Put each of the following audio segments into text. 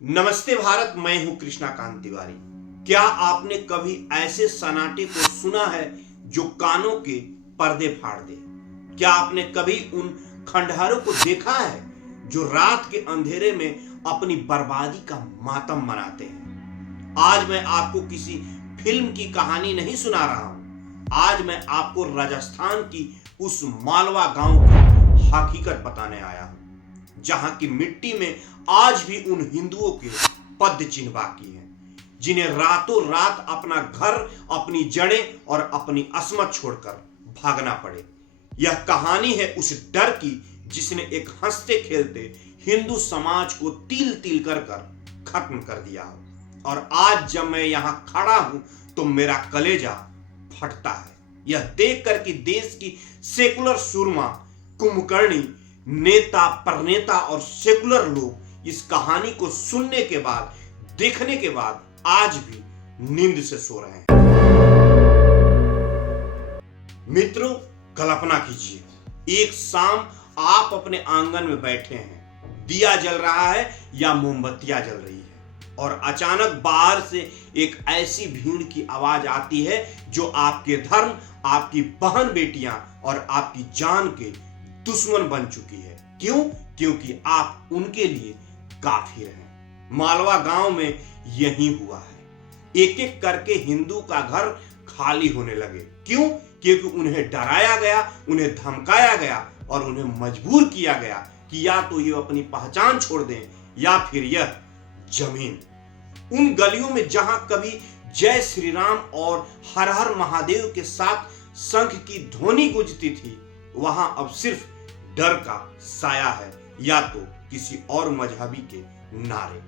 नमस्ते भारत। मैं हूं कृष्णाकांत तिवारी। क्या आपने कभी ऐसे सन्नाटे को सुना है जो कानों के पर्दे फाड़ दे? क्या आपने कभी उन खंडहरों को देखा है जो रात के अंधेरे में अपनी बर्बादी का मातम मनाते हैं? आज मैं आपको किसी फिल्म की कहानी नहीं सुना रहा हूं। आज मैं आपको राजस्थान की उस मालवा गांव की हकीकत बताने आया हूं, जहां की मिट्टी में आज भी उन हिंदुओं के पद चिन्ह बाकी हैं जिन्हें रातों रात अपना घर, अपनी जड़ें और अपनी अस्मत छोड़कर भागना पड़े। यह कहानी है उस डर की जिसने एक हंसते खेलते हिंदू समाज को तिल तिल कर खत्म कर दिया हो। और आज जब मैं यहां खड़ा हूं तो मेरा कलेजा फटता है यह देखकर कि देश की सेकुलर सुरमा, कुंभकर्णी, नेता, परनेता और सेकुलर लोग इस कहानी को सुनने के बाद, देखने के बाद आज भी नींद से सो रहे हैं। मित्रों, कल्पना कीजिए, एक शाम आप अपने आंगन में बैठे हैं, दिया जल रहा है या मोमबत्तियां जल रही है और अचानक बाहर से एक ऐसी भीड़ की आवाज आती है जो आपके धर्म, आपकी बहन बेटियां और आपकी जान के दुश्मन बन चुकी है। क्यों? क्योंकि आप उनके लिए काफिर हैं। मालवा गांव में यही हुआ है। एक एक करके हिंदू का घर खाली होने लगे। क्यों? क्योंकि उन्हें डराया गया, उन्हें धमकाया गया और उन्हें मजबूर किया गया कि या तो ये अपनी पहचान छोड़ दें या फिर यह जमीन। उन गलियों में जहां कभी जय श्री राम और हर हर महादेव के साथ शंख की ध्वनि गूंजती थी, वहां अब सिर्फ डर का साया है या तो किसी और मजहबी के नारे।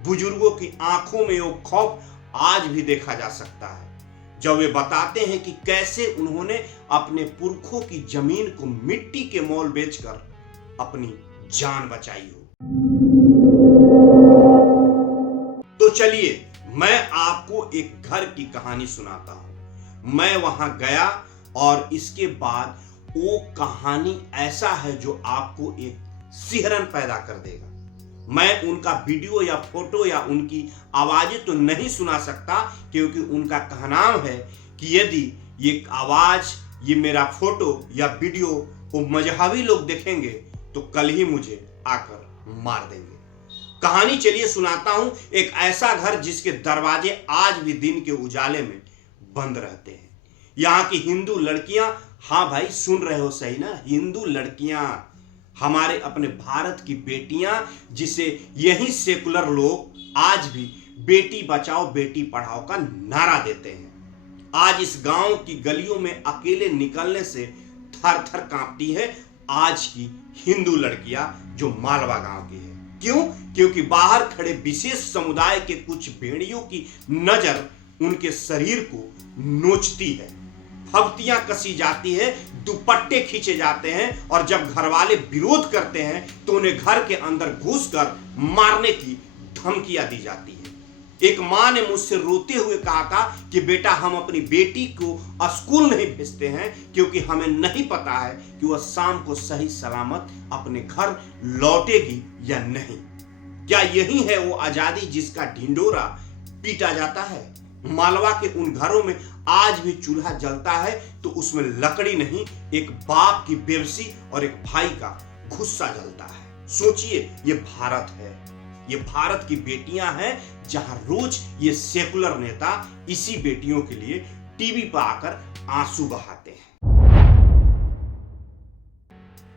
बुजुर्गों की आंखों में वो खौफ आज भी देखा जा सकता है जब वे बताते हैं कि कैसे उन्होंने अपने पुरखों की जमीन को मिट्टी के मोल बेचकर अपनी जान बचाई हो। तो चलिए मैं आपको एक घर की कहानी सुनाता हूं। मैं वहां गया और इसके बाद वो कहानी ऐसा है जो आपको एक सिहरन पैदा कर देगा। मैं उनका वीडियो या फोटो या उनकी आवाजें तो नहीं सुना सकता, क्योंकि उनका कहनाम है कि यदि ये आवाज, ये मेरा फोटो या वीडियो वो मजहबी लोग देखेंगे तो कल ही मुझे आकर मार देंगे। कहानी चलिए सुनाता हूं। एक ऐसा घर जिसके दरवाजे आज भी दिन के उजाले में बंद रहते हैं। यहाँ की हिंदू लड़कियां, हाँ भाई सुन रहे हो सही ना, हिंदू लड़कियां, हमारे अपने भारत की बेटियां, जिसे यही सेकुलर लोग आज भी बेटी बचाओ बेटी पढ़ाओ का नारा देते हैं। आज इस गांव की गलियों में अकेले निकलने से थर थर कांपती है आज की हिंदू लड़कियां जो मालवा गांव की है। क्यों? क्योंकि बाहर खड़े विशेष समुदाय के कुछ भेड़ियों की नजर उनके शरीर को नोचती है, फब्तियां कसी जाती है, दुपट्टे खींचे जाते हैं और जब घर वाले विरोध करते हैं तो उन्हें घर के अंदर घुसकर मारने की धमकियां दी जाती है। एक मां ने मुझसे रोते हुए कहा था कि बेटा, हम अपनी बेटी को स्कूल नहीं भेजते हैं क्योंकि हमें नहीं पता है कि वह शाम को सही सलामत अपने घर लौटेगी या नहीं। क्या यही है वो आजादी जिसका ढिंडोरा पीटा जाता है? मालवा के उन घरों में आज भी चूल्हा जलता है तो उसमें लकड़ी नहीं, एक बाप की बेबसी और एक भाई का गुस्सा जलता है। सोचिए, ये भारत है, ये भारत की बेटियां हैं जहां रोज ये सेकुलर नेता इसी बेटियों के लिए टीवी पर आकर आंसू बहाते हैं।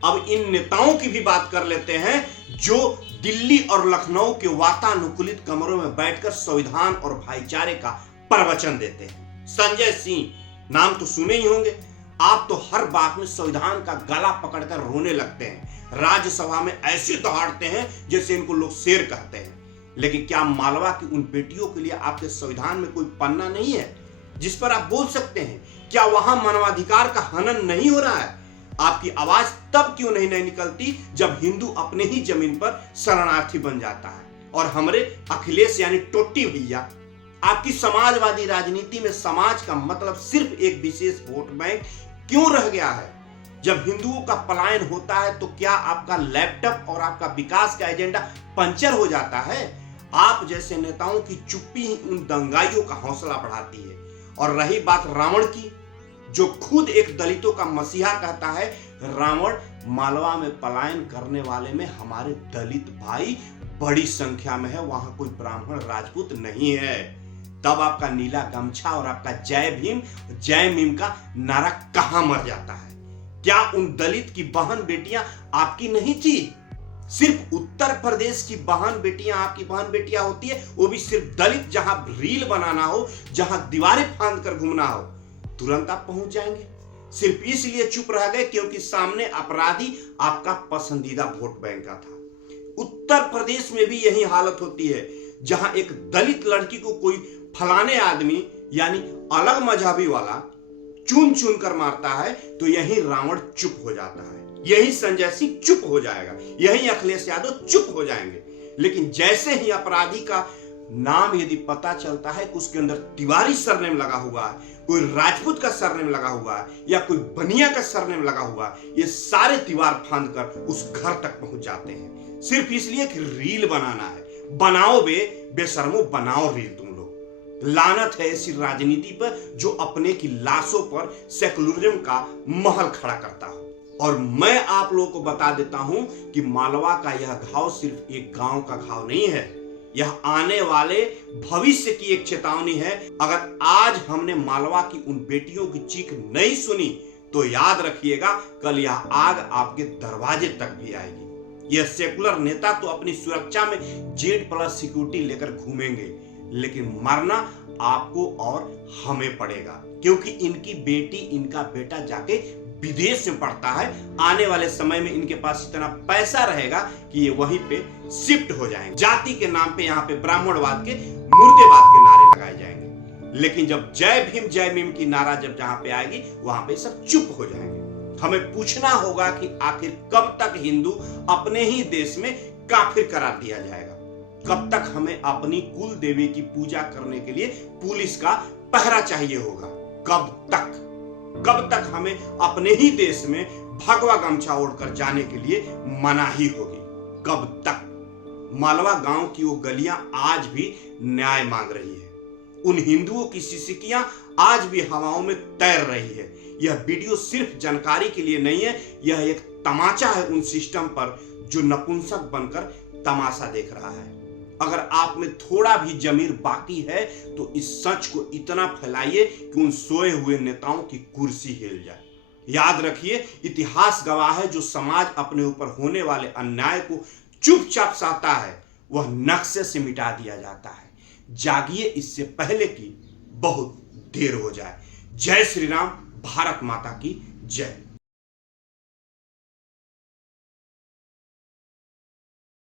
अब इन नेताओं की भी बात कर लेते हैं जो दिल्ली और लखनऊ के वातानुकूलित कमरों में बैठकर संविधान और भाईचारे का प्रवचन देते हैं। संजय सिंह नाम तो सुने ही होंगे आप, तो हर बात में संविधान का गला पकड़कर रोने लगते हैं, राज्यसभा में ऐसे दहाड़ते हैं जैसे इनको लोग शेर कहते हैं। लेकिन क्या मालवा की उन बेटियों के लिए आपके संविधान में कोई पन्ना नहीं है जिस पर आप बोल सकते हैं? क्या वहां मानवाधिकार का हनन नहीं हो रहा है? आपकी आवाज तब क्यों नहीं निकलती जब हिंदू अपने ही जमीन पर शरणार्थी बन जाता है? और हमारे अखिलेश यानी टोट्टी भैया, आपकी समाजवादी राजनीति में समाज का मतलब सिर्फ एक विशेष वोट बैंक क्यों रह गया है? जब हिंदुओं का पलायन होता है तो क्या आपका लैपटॉप और आपका विकास का एजेंडा पंचर हो जाता है? आप जैसे नेताओं की चुप्पी ही उन दंगाइयों का हौसला बढ़ाती है। और रही बात रावण की, जो खुद एक दलितों का मसीहा कहता है, रावण मालवा में पलायन करने वाले में हमारे दलित भाई बड़ी संख्या में है, वहां कोई ब्राह्मण राजपूत नहीं है। तब आपका नीला गमछा और आपका जय भीम का नारा कहां मर जाता है? क्या उन दलित की बहन बेटियां आपकी नहीं थी? सिर्फ उत्तर प्रदेश की बहन बेटियां आपकी बहन बेटियां होती है, वो भी सिर्फ दलित, जहां रील बनाना हो, जहां दीवारें फांद कर घूमना हो, तुरंत आप पहुंच जाएंगे। सिर्फ इसलिए चुप रह गए क्योंकि सामने अपराधी आपका पसंदीदा वोट बैंक का था। उत्तर प्रदेश में भी यही हालत होती है, जहां एक दलित लड़की को कोई फलाने आदमी यानी अलग मजहबी वाला चुन चुन कर मारता है, तो यही रावण चुप हो जाता है, यही संजय सिंह चुप हो जाएगा, यही अखिलेश यादव चुप हो जाएंगे। लेकिन जैसे ही अपराधी का नाम यदि पता चलता है कि उसके अंदर तिवारी सरनेम लगा हुआ है, कोई राजपूत का सरनेम लगा हुआ है, या कोई बनिया का सरनेम लगा हुआ है, ये सारे दीवार फांद कर उस घर तक पहुंच जाते हैं, सिर्फ इसलिए कि रील बनाना है। बनाओ बेशर्मो, बनाओ रील तुम लोग। लानत है ऐसी राजनीति पर जो अपने की लाशों पर सेकुलरिज्म का महल खड़ा करता हो। और मैं आप लोगों को बता देता हूं कि मालवा का यह घाव सिर्फ एक गांव का घाव नहीं है, यह आने वाले भविष्य की एक चेतावनी है। अगर आज हमने मालवा की उन बेटियों की चीख नहीं सुनी, तो याद रखिएगा कल यह आग आपके दरवाजे तक भी आएगी। यह सेकुलर नेता तो अपनी सुरक्षा में Z+ सिक्योरिटी लेकर घूमेंगे, लेकिन मरना आपको और हमें पड़ेगा, क्योंकि इनकी बेटी, इनका बेटा जाके विदेश में पढ़ता है। आने वाले समय में इनके पास इतना पैसा रहेगा कि ये वहीं पे शिफ्ट हो जाएंगे। जाति के नाम पे यहाँ पे ब्राह्मणवाद के, मुर्देबाद के नारे लगाए जाएंगे। लेकिन जब जय भीम की नारा जब जहां पे आएगी, वहां पे सब चुप हो जाएंगे। हमें पूछना होगा कि आखिर कब तक हिंदू अपने ही देश में काफिर करार दिया जाएगा? कब तक हमें अपनी कुल देवी की पूजा करने के लिए पुलिस का पहरा चाहिए होगा? कब तक हमें अपने ही देश में भगवा गमछा ओढ़कर जाने के लिए मनाही होगी? कब तक? मालवा गांव की वो गलियां आज भी न्याय मांग रही है। उन हिंदुओं की सिसकियां आज भी हवाओं में तैर रही है। यह वीडियो सिर्फ जानकारी के लिए नहीं है, यह एक तमाचा है उन सिस्टम पर जो नपुंसक बनकर तमाशा देख रहा है। अगर आप में थोड़ा भी जमीर बाकी है तो इस सच को इतना फैलाइए कि उन सोए हुए नेताओं की कुर्सी हिल जाए। याद रखिए, इतिहास गवाह है, जो समाज अपने ऊपर होने वाले अन्याय को चुपचाप सहता है, वह नक्शे से मिटा दिया जाता है। जागिए इससे पहले कि बहुत देर हो जाए। जय श्री राम। भारत माता की जय।